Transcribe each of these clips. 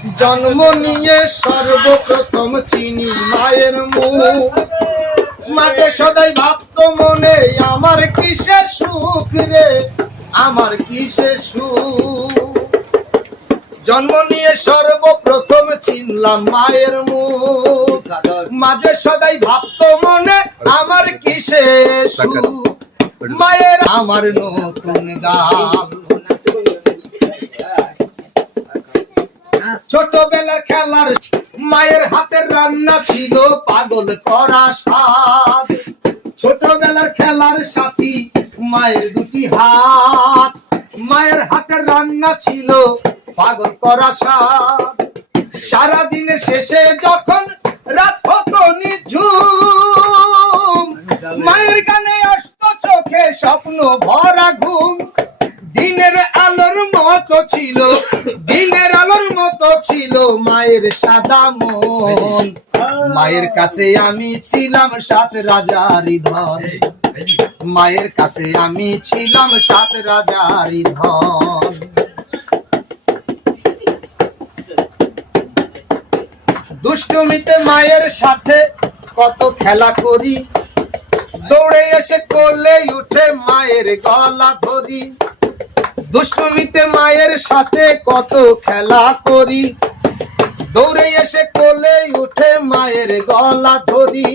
জন্ম নিয়ে সর্বপ্রথম চিনি মায়ের মুখ, মাঝে সদাই ভাবতো মনে আমার কিসের সুখ রে, আমার কিসের সুখ। জন্ম নিয়ে সর্বপ্রথম চিনলাম মায়ের মুখ, মাঝে সদাই ভাবতো মনে আমার কিসের সুখ। মায়ের আমার নতুন গাল, ছোটবেলা খেলার মায়ের হাতের রান্না ছিল পাগল করা স্বাদ। ছোটবেলার খেলার সাথী মায়ের দুটি হাত, মায়ের হাতের রান্না ছিল পাগল করা স্বাদ। সারাদিনের শেষে যখন রাত হতো নিঝুম, মায়ের গানে আসতো চোখে স্বপ্ন ভরা ঘুম। দিনের আলোর মতো ছিল, দিনের আলোর মতো ছিল মায়ের সাদা মন। মায়ের কাছে আমি ছিলাম সাত রাজারই ধন, মায়ের কাছে আমি ছিলাম সাত রাজারই ধন। দুষ্টুমিতে মায়ের সাথে কত খেলা করি, দৌড়ে এসে কোলে উঠে মায়ের গলা ধরি। দুষ্টুমিতে মায়ের সাথে কত খেলা করি, দৌড়ে এসে কোলে উঠে মায়ের গলা ধরি।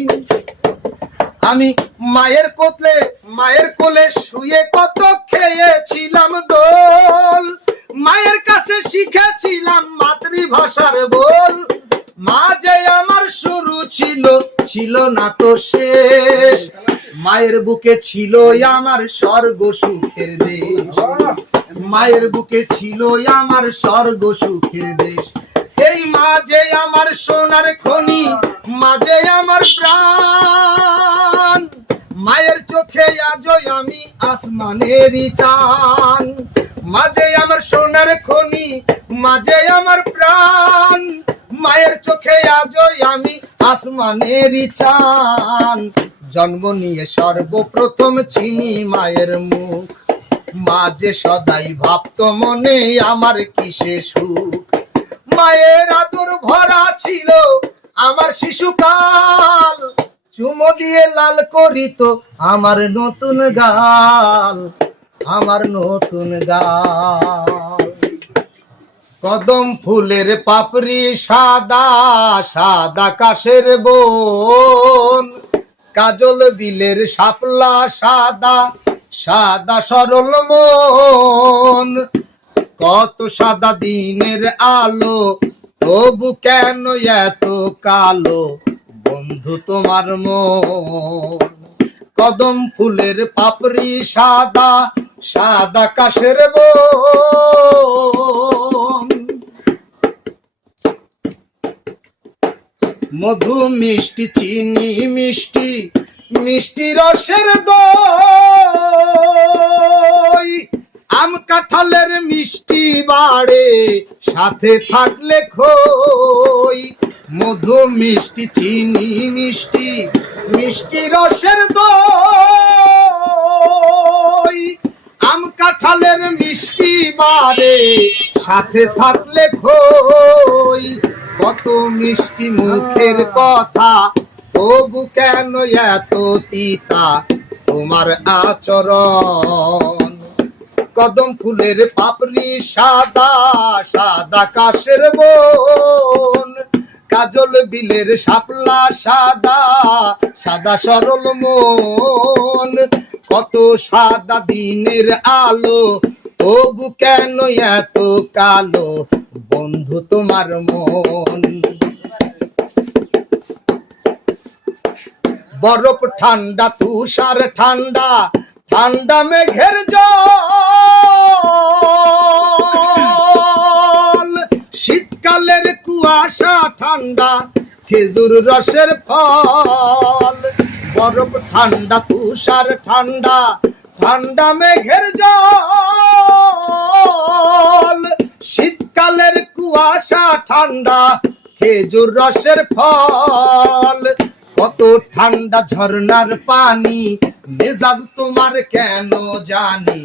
আমি মায়ের কোলে শুয়ে কত খেয়েছিলাম দোল, মায়ের কাছে শিখেছিলাম মাতৃভাষার বল। মা যে আমার শুরু ছিল, ছিল না তো শেষ, মায়ের বুকে ছিল আমার স্বর্গ সুখের দেশ। মায়ের বুকে ছিল আমার স্বর্গ সুখের দেশ। এই মা যে আমার সোনার খনি, মা যে আমার প্রাণ। মায়ের চোখে আজও আমি আসমানেরই চান। মা যে আমার সোনার খনি, মা যে আমার প্রাণ। মায়ের চোখে আজও আমি আসমানেরই চান। জন্ম নিয়ে সর্বপ্রথম চিনি মায়ের মুখ, মা যে সদাই ভাবতো মনে আমার কিসে সুখ। মায়ের আদর ভরা ছিল আমার শিশুকাল, চুমো দিয়ে লাল করিত আমার নতুন গাল, আমার নতুন গাল। কদম ফুলের পাপড়ি সাদা, সাদা কাশের বন। কাজল বিলের শাপলা সাদা, সাদা সরল মন। কত সাদা দিনের আলো, তবু কেন এত কালো বন্ধু তোমার মন। কদম ফুলের পাপড়ি সাদা, সাদা কাশের বন। মধু মিষ্টি চিনি মিষ্টি, মিষ্টি রসের দই। আম কাঁঠালের মিষ্টি বাড়ে, সাথে থাকলে খই। মধু মিষ্টি চিনি মিষ্টি, মিষ্টি রসের দই। আম কাঁঠালের মিষ্টি বাড়ে, সাথে থাকলে খই। কত মিষ্টি মুখের কথা, তবু কেন এত তিতা তোমার আচরণ। কদম ফুলের পাপড়ি সাদা, সাদা কাশের বন। কাজল বিলের শাপলা সাদা, সাদা সরল মন। কত সাদা দিনের আলো, তবু কেন এত কালো বন্ধু তোমার মন। বরফ ঠান্ডা তুষার ঠান্ডা, ঠান্ডা মেঘের জল। শীতকালের কুয়াশা ঠান্ডা, খেজুর রসের ফল। বরফ ঠান্ডা তুষার ঠান্ডা, ঠান্ডা মেঘের জল। শীতকালের কুয়াশা ঠান্ডা, খেজুর রসের ফল। কত ঠান্ডা ঝর্ণার পানি, মেজাজ তোমার কেন জানি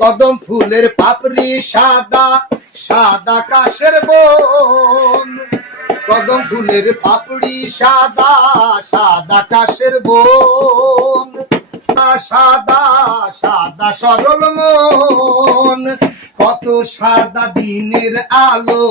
কদম ফুলের পাপড়ি সাদা, সাদা কাশের বন। কদম ফুলের পাপড়ি সাদা, সাদা কাশের বন। সাদা সাদা সরল মন, কত সাদা দিনের আলো,